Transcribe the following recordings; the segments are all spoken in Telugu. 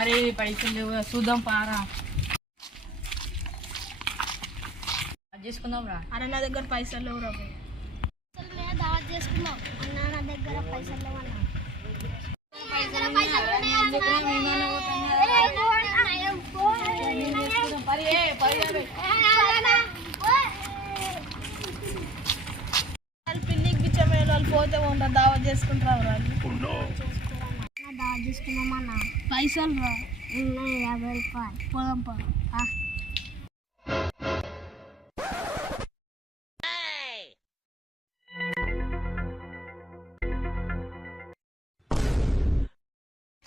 అరే పైసలు లేవు చూద్దాం పారా చేసుకుందాం రా. అరే నా దగ్గర పైసలు లేవు రా. దావత్ చేసుకుందాం అన్న, నా దగ్గర పైసలు లేవు అన్న. పిల్లికి బిచ్చమే వాళ్ళు పోతే ఉంటారు, దావత్ చేసుకుంటారు. దావత్ చేసుకుందాం అన్న. పైసలు రా 50 రూపాయలు. పోదాం పా.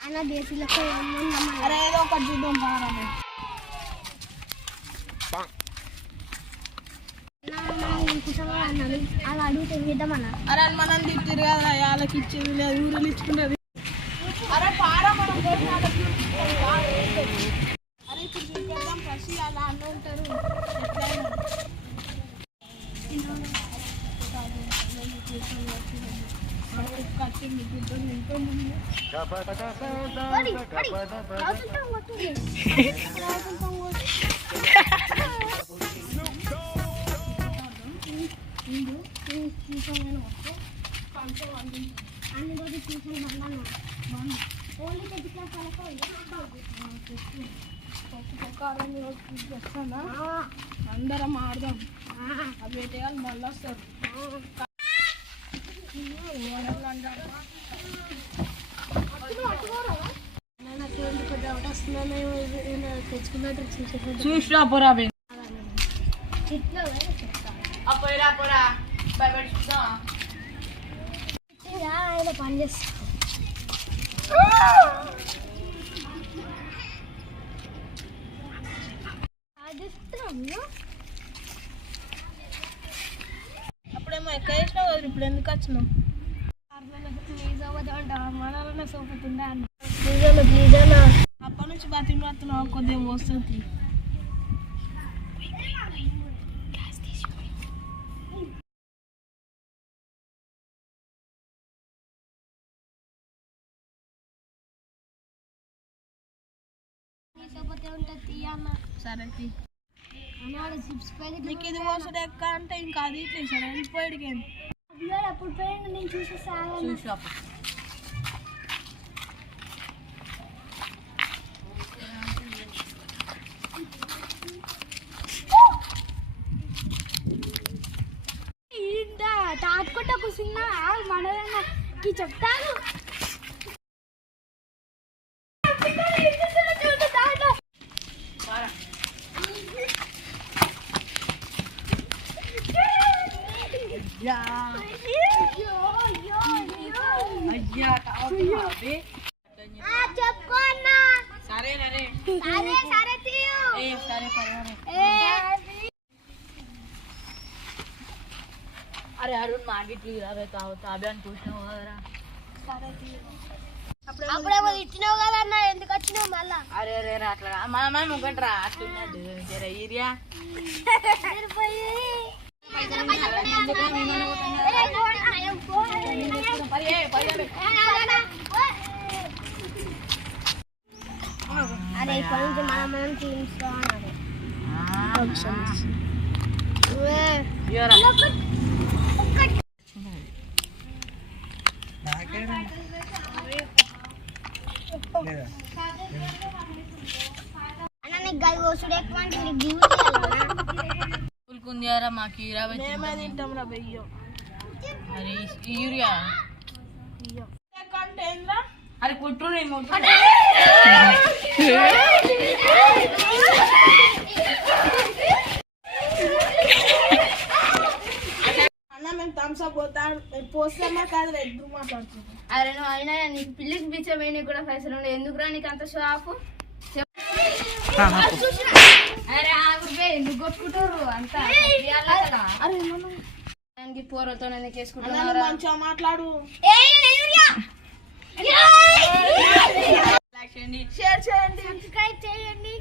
అన్న దేశీలకు అరే ఏదో ఒకటి చూద్దాం పారా. అలా అడిగితే ఇద్దామన్నా. అరే మనం తిట్టారు కదా, వాళ్ళకి ఇచ్చేది లేదు, ఊరిలో ఇచ్చుకుంటుంది. అరే పారా మనం అరే ఇప్పుడు చూద్దాం పసి అలా అన్న ఉంటారు. కట్టింది ఇంకో ముందు అన్ని రోజు ట్యూషన్ ఓన్లీ 10th క్లాస్ వాళ్ళకు వస్తానా అందరం ఆడదాం. అవి పెట్టేయాలి మళ్ళీ వస్తారు. చూసిరా పోరా పని చేస్తా. అప్పుడేమో ఎక్కడ వేసినావు కదా, ఇప్పుడు ఎందుకు వచ్చినావు? ప్లీజ్ అవ్వదంట మనలోనే సోపుతుందా అన్న. ప్లీజ్ అన్న అప్పటి నుంచి బతిని వస్తున్నావు, కొద్దిగా వస్తుంది. సరే నీకు ఇది మోసడు ఎక్క అంటే ఇంకా అది ఇట్లా సరే వెళ్ళిపోయాడు. అప్పుడు పోయింది నేను చూసేసాను. తాటుకుంటా కూర్చున్నా మనకి చెప్తాను. చెప్పుకోన్నా. సరే అరే అరుణ్ మాగిట్లు తాబే అని చూసినావు కదరా. అప్పుడేమో తిట్టినావు కదా అన్న, ఎందుకు వచ్చినావు మళ్ళా? అరే అరే అట్లా మనం ఒకటిరా అట్లున్నది ఏరియా. అరే ఇప్పటి నుంచి మనం టీమ్స్ అన్నాడు. అన్న నీకు గది కోసుడు ఎక్కువ అంటే నీకు కుందియారా మాకు తింటాం రా బెయ్యం. అరే యూరియా అంటే ఏంద్రా? అరే కుట్రు అన్న మేము థమ్స్అప్ పోస్తామా కాదు రెడ్ మాట్లాడుతున్నాం. అరే నువ్వు అయినా నీకు పిల్లికి బిచ్చం నీకు కూడా పైసలు ఉండే, ఎందుకురా నీకు అంత షాపు? అరే ఎందుకు కొట్టుకుంటారు అంత దానికి పోరతో వేసుకుంటున్నారు. మంచిగా మాట్లాడు. షేర్ చేయండి, సబ్స్క్రైబ్ చేయండి.